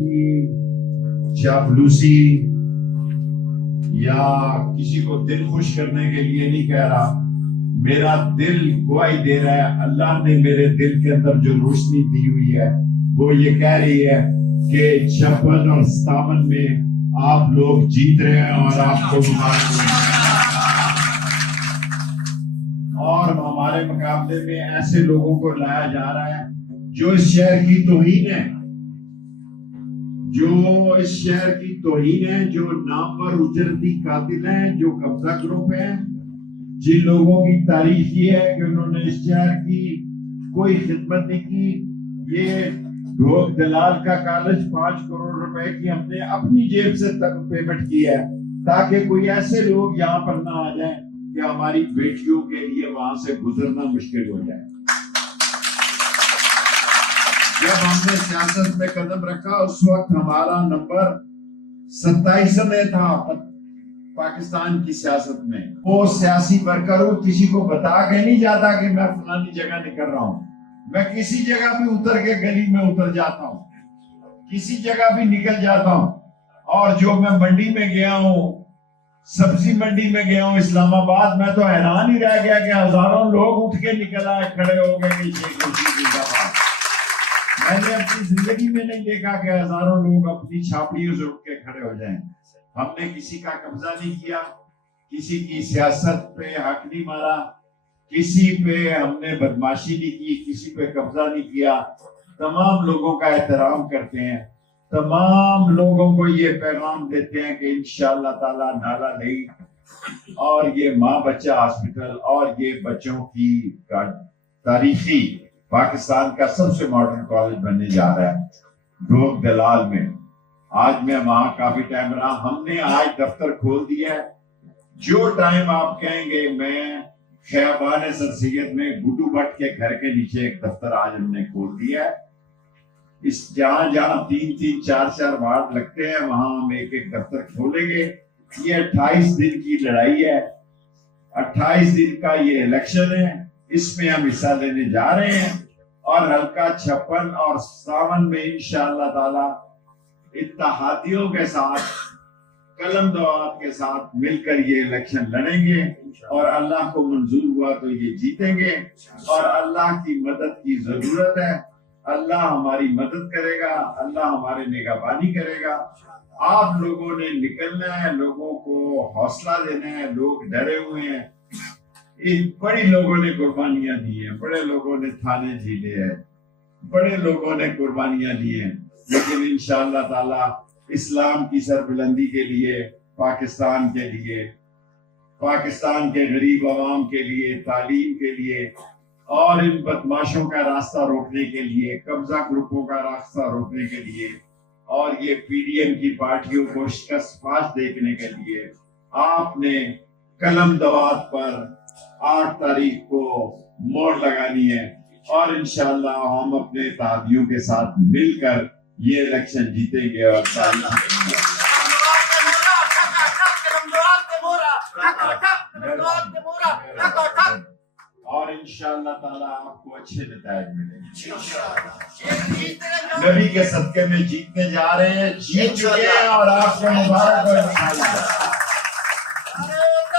کی چاپلوسی یا کسی کو دل خوش کرنے کے لیے نہیں کہہ رہا. میرا دل گواہی دے رہا ہے, اللہ نے میرے دل کے اندر جو روشنی دی ہوئی ہے وہ یہ کہہ رہی ہے کہ 56 اور 57 میں آپ لوگ جیت رہے ہیں اور آپ کو مبارک ہو. اور ہمارے مقابلے میں ایسے لوگوں کو لایا جا رہا ہے جو اس شہر کی توہین ہے, جو اس شہر کی توہین ہے, جو نامور اجرتی قاتل ہیں, جو قبضہ گروپ ہیں, جن لوگوں کی تاریخ یہ ہے کہ انہوں نے اس شہر کی کوئی خدمت نہیں کی. یہ ڈھوک دلال کا کالج 5 کروڑ روپے کی ہم نے اپنی جیب سے تک پیمنٹ کی ہے تاکہ کوئی ایسے لوگ یہاں پر نہ آ جائیں کہ ہماری بیٹیوں کے لیے وہاں سے گزرنا مشکل ہو جائے. جب ہم نے سیاست میں قدم رکھا اس وقت ہمارا نمبر 27 میں تھا پاکستان کی سیاست میں. وہ سیاسی ورکر کسی کو بتا کے نہیں جاتا کہ میں فلانی جگہ نکل رہا ہوں. میں کسی جگہ بھی اتر کے گلی میں اتر جاتا ہوں, کسی جگہ بھی نکل جاتا ہوں. اور جو میں منڈی میں گیا ہوں, سبزی منڈی میں گیا ہوں اسلام آباد, میں تو حیران ہی رہ گیا کہ ہزاروں لوگ اٹھ کے نکل آئے, کھڑے ہو گئے. میں نے اپنی زندگی میں نہیں دیکھا کہ ہزاروں لوگ اپنی چھاپڑیوں سے اٹھ کے کھڑے ہو جائیں. ہم نے کسی کا قبضہ نہیں کیا, کسی کی سیاست پہ حق نہیں مارا, کسی پہ ہم نے بدماشی نہیں کی, کسی پہ قبضہ نہیں کیا. تمام لوگوں کا احترام کرتے ہیں, تمام لوگوں کو یہ پیغام دیتے ہیں کہ انشاءاللہ تعالی نالا نہیں اور یہ ماں بچہ ہاسپٹل اور یہ بچوں کی تاریخی پاکستان کا سب سے ماڈرن کالج بننے جا رہا ہے ڈھوک دلال میں. آج میں وہاں کافی ٹائم رہا. ہم نے آج دفتر کھول دیا ہے. جو ٹائم آپ کہیں گے, میں خیابان سر سید میں گڈو بٹ کے گھر کے نیچے ایک دفتر آج ہم نے کھول دیا ہے. اس جہاں جہاں 3-3 4-4 وارڈ لگتے ہیں وہاں ہم ایک ایک دفتر کھولیں گے. یہ 28 دن کی لڑائی ہے, 28 دن کا یہ الیکشن ہے, اس میں ہم حصہ لینے جا رہے ہیں. اور حلقہ 56 اور 57 میں انشاءاللہ تعالی اتحادیوں کے ساتھ, قلم دعوات کے ساتھ مل کر یہ الیکشن لڑیں گے اور اللہ کو منظور ہوا تو یہ جیتیں گے. اور اللہ کی مدد کی ضرورت ہے, اللہ ہماری مدد کرے گا, اللہ ہمارے نگہبانی کرے گا. آپ لوگوں نے نکلنا ہے, لوگوں کو حوصلہ دینا ہے. لوگ ڈرے ہوئے ہیں, بڑے لوگوں نے قربانیاں دی ہیں, بڑے لوگوں نے تھانے جھیلے ہیں, بڑے لوگوں نے قربانیاں دی ہیں, لیکن انشاءاللہ تعالی اسلام کی سربلندی کے لیے, پاکستان کے لیے, پاکستان کے غریب عوام کے لیے, تعلیم کے لیے اور ان بدماشوں کا راستہ روکنے کے لیے, قبضہ گروپوں کا راستہ روکنے کے لیے اور یہ پی ڈی ایم کی پارٹیوں کو شکست پاش دیکھنے کے لیے آپ نے قلم دوات پر 8 تاریخ کو موڑ لگانی ہے. اور انشاءاللہ ہم اپنے اتحادیوں کے ساتھ مل کر یہ الیکشن جیتیں گے اور انشاءاللہ تعالی آپ کو اچھے نتائج ملیں گے. نبی کے صدقے میں جیتنے جا رہے ہیں, جیت چکے ہیں اور آپ کو مبارک ہو.